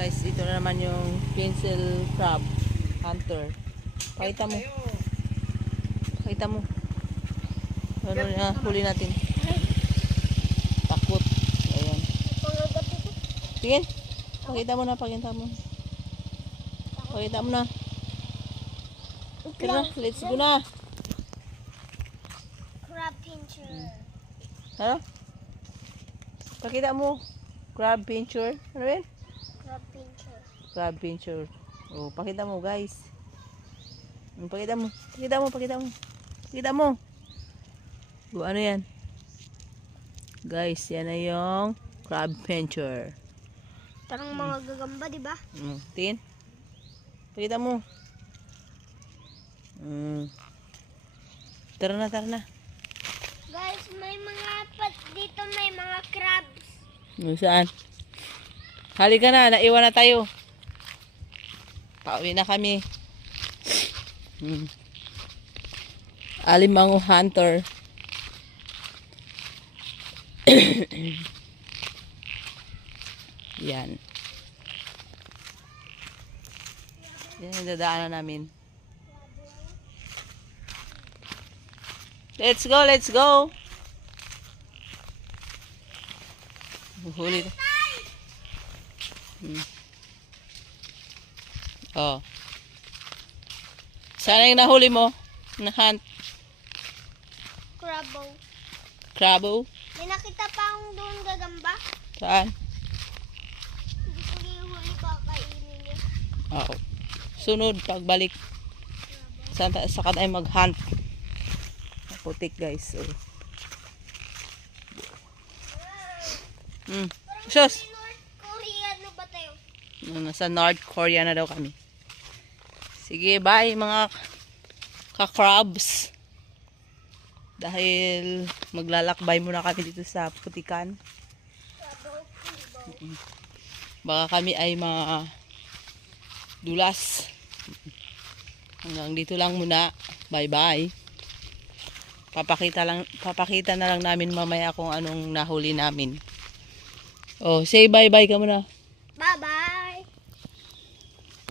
Guys, ito na naman yung pencil crab hunter. Pakita mo. Pakita mo. Ano na huli natin? Takot. Ayan. Sige. Pakita mo na, pakita mo. Pakita mo na. Tara, let's go na. Crab pincher. Ano? Pakita mo. Crab pincher. Ano yun? Crab pincher. Crab pincher. Oh, pakita mo, guys. Pakita mo. Pakita mo, pakita mo. Pakita mo. Oh, ano yan? Guys, yan na yung crab pincher. Parang mga gagamba, di ba? Tingin. Pakita mo. Tara na, tara na. Guys, may mga dito may mga crabs. Saan? Halika na, naiwan na tayo. Pauwi na kami. Alimango hunter. Yan. Yan yung dadaanan namin. Let's go, let's go. Huli. Oh. Sana yung nahuli mo? Na-hunt? Crabo. Crabo? May nakita pa akong doon gagamba. Saan? Hindi ko hihuli pa kainin niya. Oo. Sunod, pagbalik. Saka tayo mag-hunt. Putik, guys. Oh. Sus! North Korea na ba tayo? Nasa North Korea na daw kami. Sige, bye mga ka-crabs. Dahil maglalakbay muna kami dito sa putikan. Baka kami ay mga dulas. Hanggang dito lang muna. Bye-bye. Papakita na lang namin mamaya kung anong nahuli namin. Oh, say bye-bye ka muna. Bye-bye!